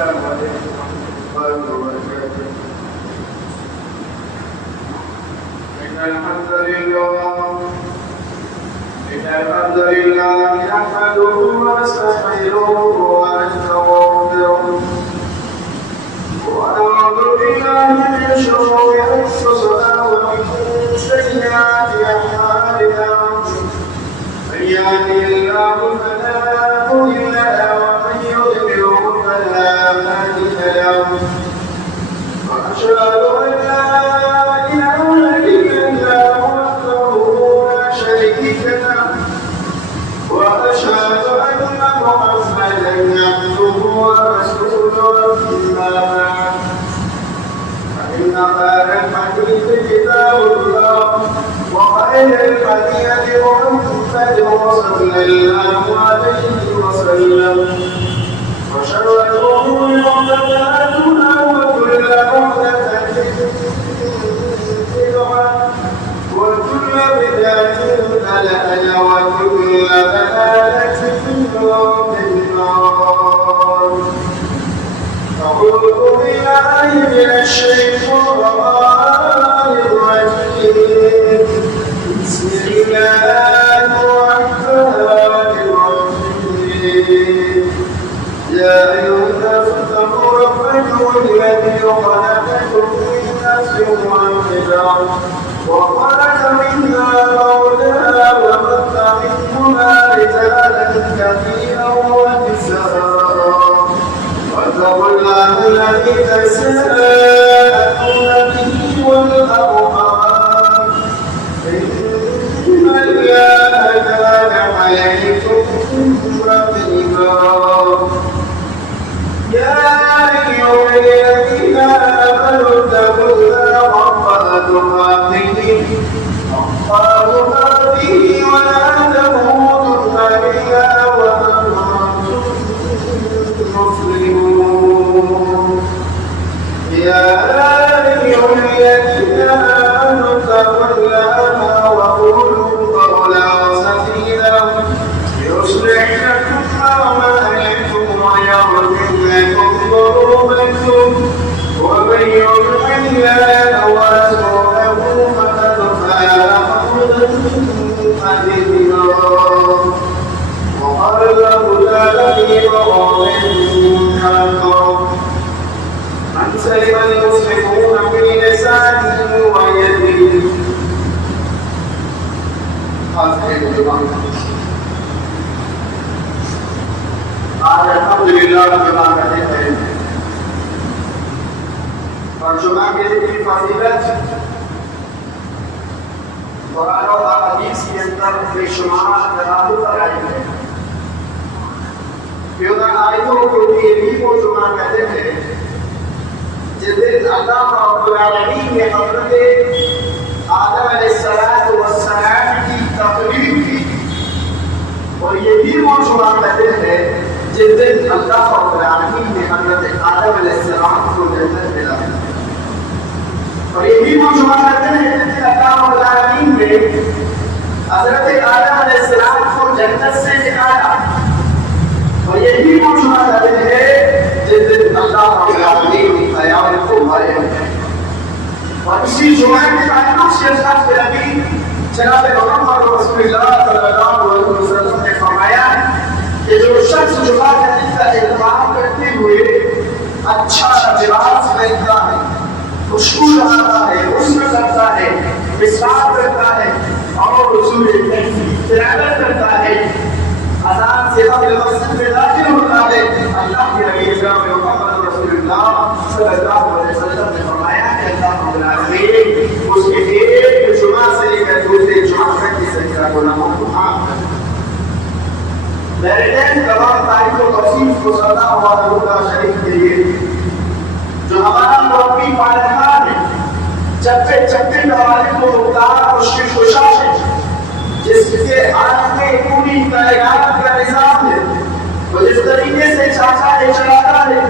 عليكم ورحمة الله وبركاته. إن الحمد لله نحمده ونستعينه ونستغفره ونعوذ بالله من شرور أنفسنا ومن سيئات أعمالنا. من يهده الله فلا مضل له ومن يضلل فلا هادي له. وأشهد أن لا إله إلا الله وحده لا شريك له وأشهد أن محمدا عبده ورسوله. أما بعد فإن خير الحديث كتاب الله وخير الهدي هدي محمد صلى الله عليه وسلم وشر الأمور محدثاتها وكل محدثة بدعة وكل بدعة ضلالة وكل ضلالة في النار. أعوذ بالله من الشيطان الرجيم. بسم الله الرحمن الرحيم. يا أيها الناس اتقوا ربكم الذي خلقكم من نفس واحدة وخلق منها زوجها وبث منهما رجالا كثيرا ونساء واتقوا الله الذي تساءلون به والأرحام إن الله كان عليكم رقيبا. يا أيها الذين آمنوا اتقوا الله حق تقاته ولا تموتن إلا وأنتم مسلمون. يا أيها الذين آمنوا اتقوا الله وقولوا قولا سديدا يصلح لكم أعمالكم ويغفر لكم ذنوبكم ومن يطع الله ورسوله فقد فاز فوزا عظيما. وقال الله تعالى في مقام حقا من سلم المسلمون في لسانه ويده. آج الحمدللہ جمع کرتے ہیں اور جمعہ کے دن کی فضیلت قرآن و حدیث کے اندر بے شمار دلالت پر آئی ہے. ان آیتوں کو بھی وہ جمعہ کہتے ہیں جس دن اللہ رب العالمین نے حضرت آدم علیہ السلام کی تقریر کی. اور یہ بھی وہ جمعہ کہتے ہیں جس دن اللہ رب العالمین نے حضرت آدم علیہ السلام کو جنت میں لایا. اور یہ بھی وہ جمعہ کہتے ہیں جس دن اللہ رب العالمین نے حضرت آدم علیہ السلام کو جنت سے نکالا. اور یہ بھی وہ جمعہ کہتے ہیں جس دن اللہ رب العالمین نے حیات کو مارے. اور اسی جمعہ کے تعلق سے اللہ کے نبی جناب محمد رسول اللہ صلی اللہ علیہ وسلم نے فرمایا کہ جو شخص جمعہ کے دن کا اہتمام کرتے ہوئے اچھا لباس پہنتا ہے، خوشبو لگاتا ہے، غسل کرتا ہے، مسواک کرتا ہے اور رسول کی تلاوت کرتا ہے، اذان سے قبل مسجد میں داخل ہوتا ہے، اللہ کے نبی جناب محمد رسول اللہ صلی اللہ علیہ وسلم نے فرمایا کہ اللہ رب العالمین اس کے ایک جمعہ سے لے کر دوسرے جمعہ تک کی سجدہ گناہوں کو معاف کرتا ہے. میرے تمام تاریخ و توصیف کو صدا ہوا اللہ شریف کے لیے جو ہمارا مربی پالخان ہے، چپے چپے نوالے کو مختار مشکل کشا ہے، جس کے ہاتھ میں پوری کائنات کا نظام ہے. وہ جس طریقے سے چاچا نے چلاتا ہے،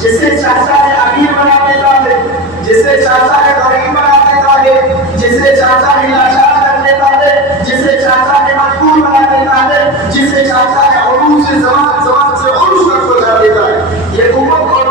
جسے چاچا نے امیر بنا دیتا ہے، جسے چاچا نے غریب بنا دیتا ہے، جسے چاچا نے لاچار کر دیتا ہے، جسے چاچا نے مجبور بنا دیتا ہے، جسے چاچا نے عروج سے زمان سے عروج تک پہنچا دیتا ہے. یہ امت اور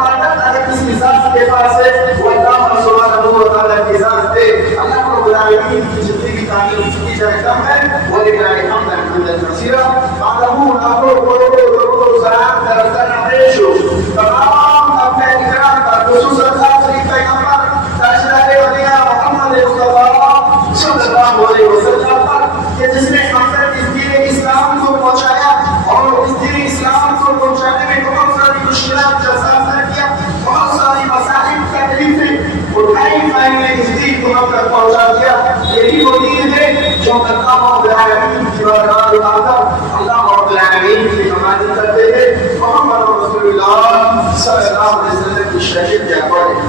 كثيرة بعدهم أقول سلام ترسلنا عيشه تمام أبناء الكرام خصوصا آخر پیغمبر تاجدار مدینہ محمد مصطفیٰ صلی اللہ علیہ وسلم پر کہ جس نے ہم تک اس دین اسلام کو پہنچایا اور اس دین اسلام کو پہنچانے میں بہت ساری مشکلات کا سامنا کیا بہت ساری مسائل تکلیفیں اٹھائی میں نے اس دین کو ہم تک پہنچا دیا یہی وہ دین ہے جو اللہ رب العالمین کی بارگاہ میں اللہ رب العالمین کی حمایت کرتے ہیں محمد رسول اللہ صلی اللہ علیہ وسلم کی شریعت کے اکارڈنگ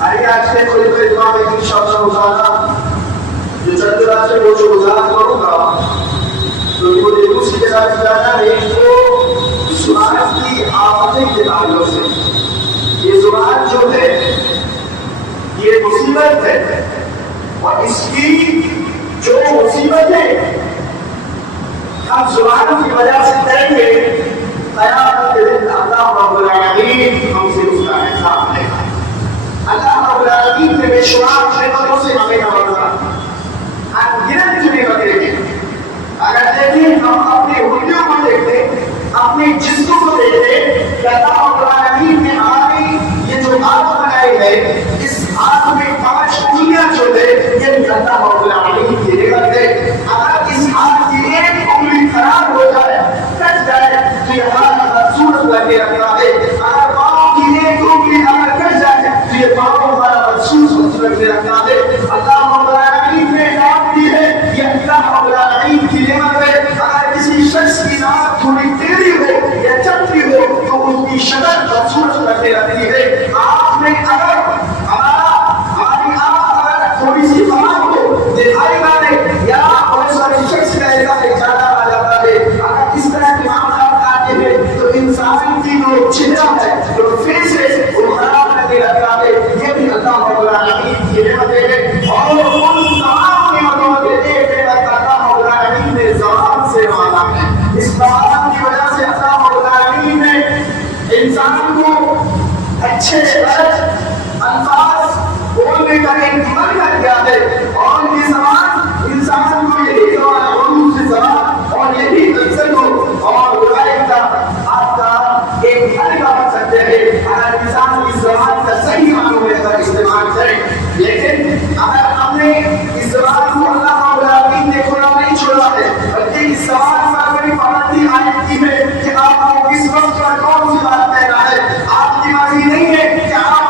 آئیے آج کے کوئی دعا میں انشاءاللہ تعالی جو چند رات سے وہ جو گزار کروں گا تو مجھے دوسری کے ساتھ جانا ہے تو زبان کی آفتیں کے تعلق سے یہ زبان جو ہے یہ مصیبت ہے اور اس کی جو مصیبت ہے ہم زبان کی وجہ سے کریں گے قیامت کے دن اللہ رب العالمین ہم سے اس کا حساب لے گا اللہ رب العالمین نے بے شمار نعمتوں سے ہمیں نوازا انگنت نعمتیں ہیں اگر دیکھیں ہم اپنی انگلیوں کو دیکھتے اپنے جسموں کو دیکھتے کہ اللہ رب العالمین نے ہماری یہ جو ہاتھ بنائے ہے اس ہاتھ میں 5 انگلیاں جو ہے یہ اللہ رب العالمین کی نعمت ہے اگر اس ہاتھ کی ایک انگلی خراب ہو جائے کٹ جائے تو یہ ہاتھ بدصورت لگے رکھتا ہے اگر پاؤں کی ایک انگلی اگر کٹ جائے تو یہ پاؤں ہمارا بدصورت لگے رکھتا ہے اللہ رب العالمین نے نام دی ہے یہ اللہ رب العالمین کی نعمت ہے اگر کسی شخص کی نام تھوڑی ٹیڑھی ہو یا چپٹی ہو تو اس کی شکل بدصورت لگے رکھتی ہے آپ میں اگر ہماری آنکھ اگر تھوڑی سی خراب ہو دکھائی نہ دے یا بہت سارے شخص کا ایسا زیادہ آ جاتا ہے اگر اس طرح کے معاملات آتے ہیں تو انسان کی جو چہرہ ہے جو فیس ہے وہ خراب لگے رہتا ہے یہ بھی اللہ رب العالمین کی نعمت ہے اور ان تمام نعمتوں کے ایک نعمت اللہ رب العالمین نے زبان سے مانا ہے اس زبان کی وجہ سے اللہ رب العالمین نے انسان کو اچھے الفاظ بولنے کا ایک عمل کر دیا ہے اور یہ زبان انسان کو یہی زبان اردو سے زبان اور یہی عزت کو اور برائی کا آپ کا ایک حل کا بن سکتے ہیں اگر انسان اس زبان کا صحیح معنوں میں اگر استعمال کریں لیکن اگر ہم نے اس زبان کو اللہ رب العالمین نے کھلا نہیں چھوڑا ہے بلکہ اس زبان پر بڑی پابندی عائد کی ہے کہ آپ کو کس وقت پر کون سی بات کہنا ہے آپ کی مرضی نہیں ہے کہ آپ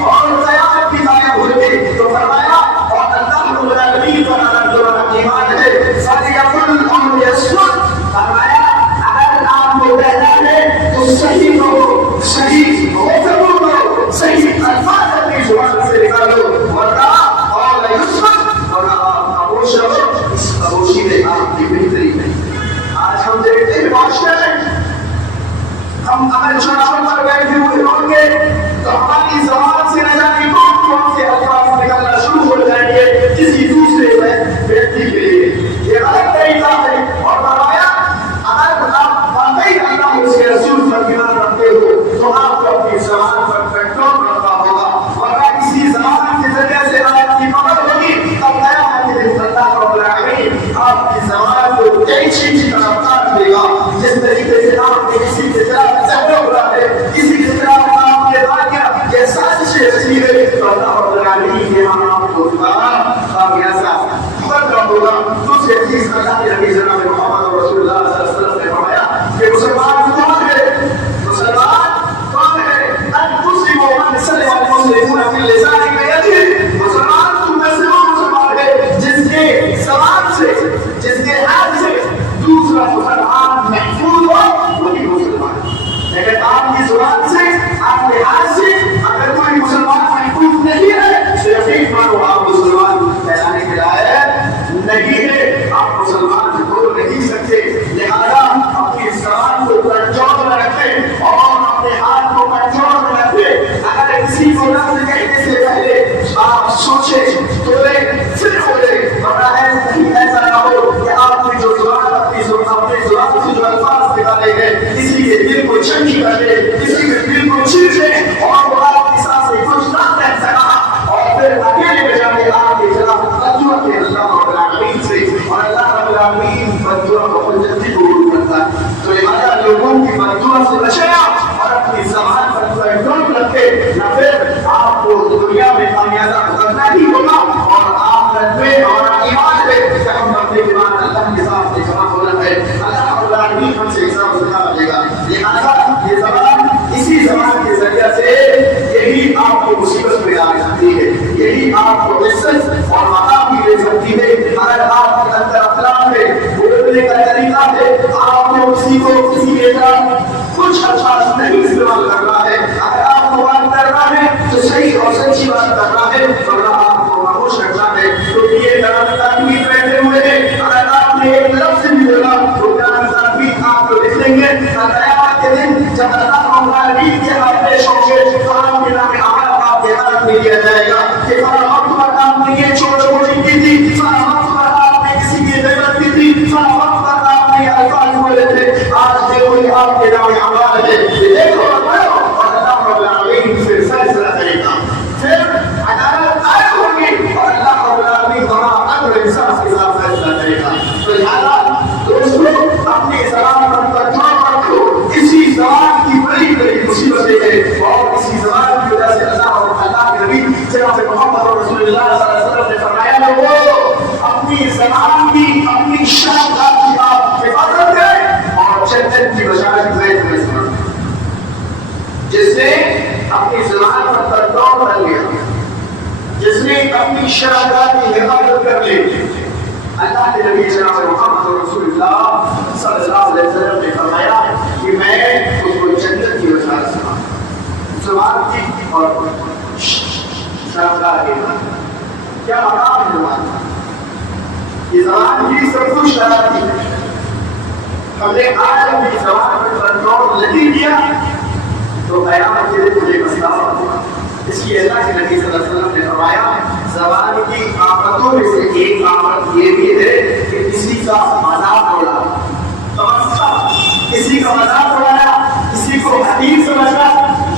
اور قیامت بھی غائب ہوگی. تو فرمایا اور اللہ رب العالمین پر اللہ جو ایمان ہے فلیقل او یسکت. فرمایا اگر آپ کو کہنا ہے تو صحیح کہو, صحیح گفتگو کرو, صحیح الفاظ اپنی زبان سے نکالو, ورنہ اور یسکت ورنہ آپ خاموش رہو. اس خاموشی میں آپ کی بہتری نہیں. آج ہم دیکھتے ہیں معاشرے میں ہم اگر چناؤ پر بیٹھے ہوئے ہوں گے تو ہماری زبان سے نہ جانے کون کون سے الفاظ نکلنا شروع ہو جائیں گے کسی دوسرے ویکتی کے لیے. یہ غلط طریقہ ہے. اور فرمایا اگر آپ واقعی اللہ اس کے رسول پر ایمان رکھتے ہو تو آپ کو اپنی زبان پر کنٹرول رکھنا ہوگا, ورنہ کسی زبان کے ذریعے سے آپ کی مدد ہوگی تب قیامت کے دن اللہ رب العالمین آپ کی زبان کو تیزی کی طرف کاٹ دے گا. جس طریقے سے آپ نے کسی کے خلاف جھگڑا ہوا ہے, کسی کے خلاف آپ نے واقعہ یہ سازشیں رچی ہے, تو اللہ رب العالمین نے آپ کو خامیازہ خبر ہوگا. دوسری چیز اللہ کے نبی جناب محمد رسول اللہ صلی اللہ علیہ وسلم نے فرمایا کہ مسلمان کون ہے؟ مسلمان کون ہے؟ المسلم من سلم المسلمون من لسانه ويده. مسلمان تو ویسے وہ مسلمان ہے جس کے زبان سے, جس کے ہاتھ سے دوسرا مسلمان محفوظ ہو وہی مسلمان. لیکن آپ کی زبان سے, آپ کے ہاتھ سے اگر کوئی مسلمان محفوظ نہیں ہے تو یقین مانو آپ مسلمان کہلانے کے لائق نہیں ہے. آپ مسلمان ہو نہیں سکتے. لہذا اپنی زبان کو کنٹرول میں رکھیں اور اپنے ہاتھ کو کنٹرول میں رکھیں. اگر کسی کو لفظ کہنے سے پہلے آپ سوچیں توڑیں پھر بولیں, ورنہ ایسا نہ ہو کہ آپ کی جو زبان اپنی زبان سے جو الفاظ نکالے گئے کسی کے دل کو چنکی کر دے, کسی کے دل کو چیر دے اور وہ آپ کے ساتھ سے کچھ نہ کہہ سکا اور پھر اکیلے میں جا کے آپ کے خلاف بدعا کے اللہ رب العالمین سے. اور اللہ رب العالمین بدعا کو جلدی قبول کرتا ہے. تو لہٰذا لوگوں کی بدعا سے بچیں اور اپنی زبان پر کنٹرول رکھیں, نہ پھر آپ کو دنیا میں خامیازہ کرنا ہی ہوگا اور آخرت میں اور ایمان میں کہ ہم اپنے ایمان اللہ کے ساتھ جمع ہونا ہے. اللہ رب العالمین ہم سے حساب سکھا دے گا. لہٰذا یہ زبان, اسی زبان کے ذریعے سے یہی آپ کو مصیبت میں لا سکتی ہے, یہی آپ کو عزت اور مقام بھی دے سکتی ہے. اگر آپ کے اندر اخلاق ہے, بولنے کا طریقہ ہے, آپ کو کسی کے خلاف کچھ الفاظ نہیں استعمال کرنا ہے. اگر آپ کو بات کرنا ہے تو صحیح اور سچی بات کرنا ہے, ورنہ آپ کو خاموش رکھنا ہے. تو یہ قرآن بھی بیٹھے ہوئے ہیں. اگر آپ نے ایک لفظ بھی بولا تو قرآن بھی آپ کو لکھ لیں گے. قیامت کے دن جب اللہ رب العالمین کے ہاتھ پیش ہوں گے قرآن کے نام آپ کے ہاتھ میں لیا جائے گا کہ فلاں وقت آپ نے یہ چھوٹی کی تھی, فلاں وقت آپ نے کسی کی غیبت کی تھی, فلاں وقت آپ نے الفاظ بولے تھے. آج دیکھو یہ آپ کے نام اعمال ہے, دیکھو اور اللہ رب العالمین پھر فیصلہ کرے گا. پھر عدالت قائم ہوگی اور اللہ رب العالمین وہاں عدل انصاف کے ساتھ فیصلہ کرے گا. تو لہٰذا دوستو اپنی زبان پر کنٹرول رکھو. اسی زبان کی بڑی بڑی مصیبتیں ہیں اور اسی زبان کی وجہ سے اللہ کے نبی جناب محمد رسول اللہ صلی اللہ علیہ وسلم نے فرمایا وہ اپنی زبان کی, اپنی شرمگاہ کی آپ حفاظت کریں اور جنت کی بشارت زید میں سنائیں. جس نے اپنی زبان پر کنٹرول کر لیا, جس نے اپنی شرمگاہ کی حفاظت کر لی, اللہ کے نبی جناب محمد رسول اللہ صلی اللہ علیہ وسلم نے فرمایا کہ میں اس کو جنت کی بشارت سناؤں. زبان کی اور شرمگاہ کی کیا مقام ہے زبان کا. یہ زبان کی سب کچھ شرارتی ہے. ہم نے آج اپنی زبان پر کنٹرول نہیں کیا تو قیامت کے دن مجھے مسئلہ ہوگا. اس لیے اللہ کے نبی صلی اللہ علیہ وسلم نے فرمایا زبان کی آفتوں میں سے ایک آفت یہ بھی ہے کہ کسی کا مذاق اڑانا, کسی کا مذاق اڑانا, کسی کو حقیر سمجھنا,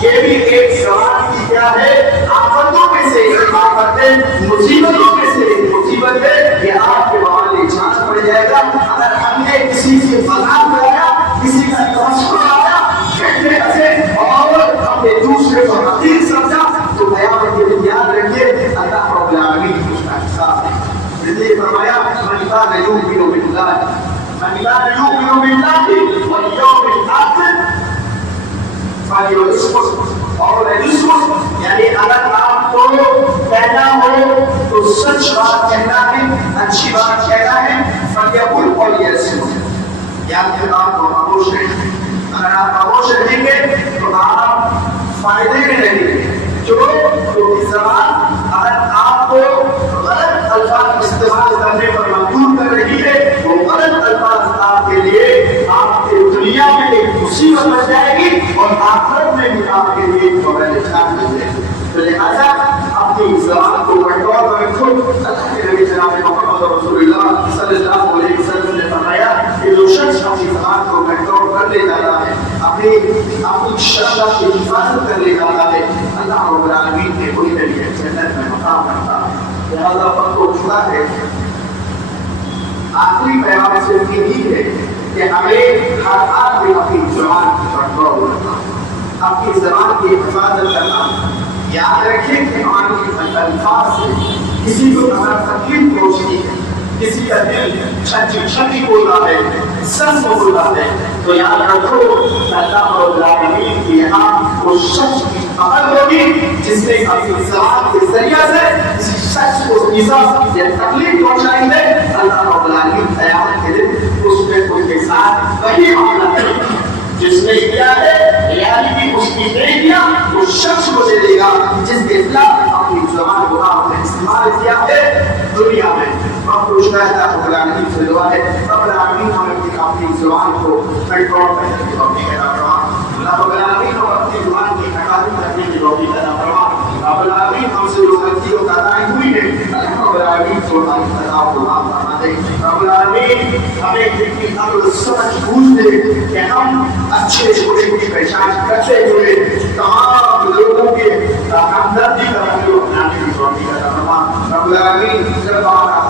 یہ بھی ایک زبان کی کیا ہے آفتوں میں سے ایک آفت ہے, مصیبتوں میں سے ایک مصیبت ہے. یہ آپ کے معاملے جانچ پڑ جائے گا. اگر ہم نے کسی سے مذاق اڑایا, کسی کا تمسخر اڑایا, کہتے ہنسے اور ہم نے دوسرے کو حقیر سمجھا تو قیامت کے دن یاد رکھیے اللہ رب العالمین اس کا حساب ہے. اس لیے فرمایا من کان یؤمن باللہ, من کان یؤمن باللہ والیوم الآخر فلیکرم اور یعنی اگر آپ کو کہنا ہو تو سچ بات کہنا ہے، اچھی بات کہنا ہے، فلیقل اور یسکت، یا پھر آپ کو خاموش رہیں۔ اگر آپ خاموش رہیں گے تو آپ فائدے میں رہیں گے۔ جو زبان اگر آپ کو غلط الفاظ استعمال کرنے پر مجبور کر رہی ہے، وہ غلط الفاظ آپ کے لیے آپ کے دنیا میں ایک مصیبت بن جائے گی اور آخرت میں بھی آپ کے لیے پریشان بن جائے گی۔ تو لہٰذا اپنی زبان کو کنٹرول میں رکھو۔ اللہ کے نبی جناب محمد رسول اللہ صلی اللہ علیہ وسلم نے فرمایا کہ جو شخص اپنی زبان کو کنٹرول کر لے جاتا ہے، اپنی شرف کی حفاظت کر لے جاتا ہے، اللہ رب العالمین کے کوئی ذریعے جنت میں مقام رکھتا ہے۔ لہٰذا وقت کو چھوڑا ہے، آخری پیغام صرف یہی ہے کہ ہمیں ہر آدمی اپنی زبان کو کنٹرول رکھنا، اپنی زبان کی حفاظت کرنا۔ یاد رکھیں کہ ہماری الفاظ سے کسی کو اگر تکلیف پہنچتی ہے، کسی کا دل چھٹی بول رہا ہے، سخت بول رہا ہے، تو یاد رکھو اللہ رب العالمین کے یہاں اس شخص کی قدر ہوگی جس نے اپنی زبان کے ذریعے سے کسی شخص کو ایزا یا تکلیف پہنچائی ہے۔ اللہ رب العالمین قیامت کے دن اس پہ ان کے ساتھ وہی معاملہ کرے گا جس نے کیا ہے، ریالٹی اس کی دے دیا اس شخص کو دے دے گا جس کے خلاف اپنی زبان کو آپ نے استعمال کیا ہے دنیا میں۔ اب پوچھنا ہے اللہ رب العالمین سے دعا ہے رب العالمین ہمیں اپنی زبان کو کنٹرول کرنے کی توفیق عطا فرما۔ اللہ رب العالمین ہمیں اپنی زبان کی حفاظت کرنے کی توفیق عطا فرما۔ رب العالمین ہم سے جو غلطیوں کا رائے ہوئی ہے اللہ رب العالمین کو ہماری خطاؤں کو معاف فرما دے۔ رب العالمین ہمیں اتنی عقل سمجھ بوجھ دے کہ ہم اچھے چھوٹے کی پہچان کرتے ہوئے تمام لوگوں کے ہمدردی کا پہلو اپنانے کی توفیق عطا فرما۔ رب العالمین جب ہمارا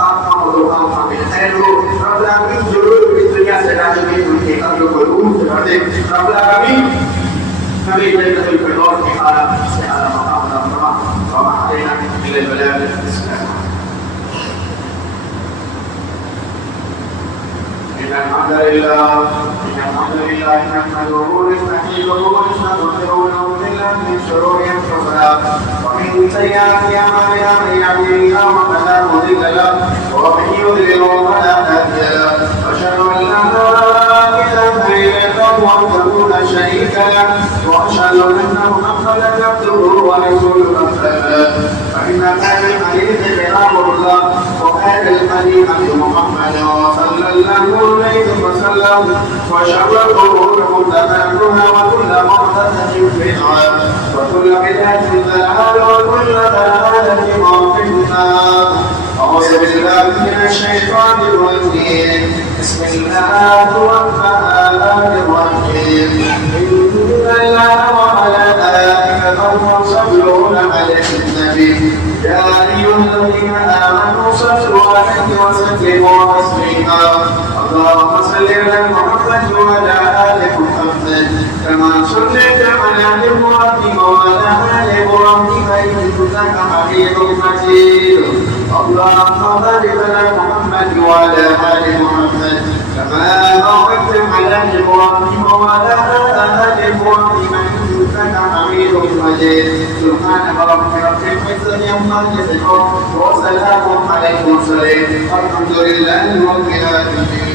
خیر ہو، رب العالمین جو لوگ اس دنیا سے جا چکے ان کے قبروں کو نور سے بھر دے۔ رب العالمین ہمیں جنت الفردوس کے اعلیٰ سے اعلیٰ مقام عطا فرما۔ وما علينا الا البلاغ المبين۔ إن الحمد لله نحمده ونستعينه ونستغفره ونعوذ بالله من شرور أنفسنا ومن سيئات أعمالنا، من يهده الله فلا مضل له ومن يضلل فلا هادي له، وأشهد أن لا إله إلا الله وحده لا شريك له، وأشهد أن محمدا عبده ورسوله أما بعد، فإن خير الحديث كلام الله وخير الهدي هدي محمد صلى الله عليه وسلم، وشر الأمور محدثاتها وكل محدثة بدعة وكل بدعة ضلالة وكل ضلالة في النار۔ أعوذ بالله من الشيطان الرجيم، بسم الله الرحمن الرحيم، إن الله وملائكته يصلون على النبي يا أيها الذين آمنوا صلوا عليه وسلموا تسليما، اللهم صل على محمد وعلى آل محمد كما صليت على إبراهيم وعلى آل إبراهيم إنك حميد مجيد، اللهم بارك على محمد وعلى آل محمد كما باركت على إبراهيم وعلى آل إبراهيم إنك حميد مجيد، سبحان ربك رب العزة عما يصفون وسلام على المرسلين والحمد لله رب العالمين۔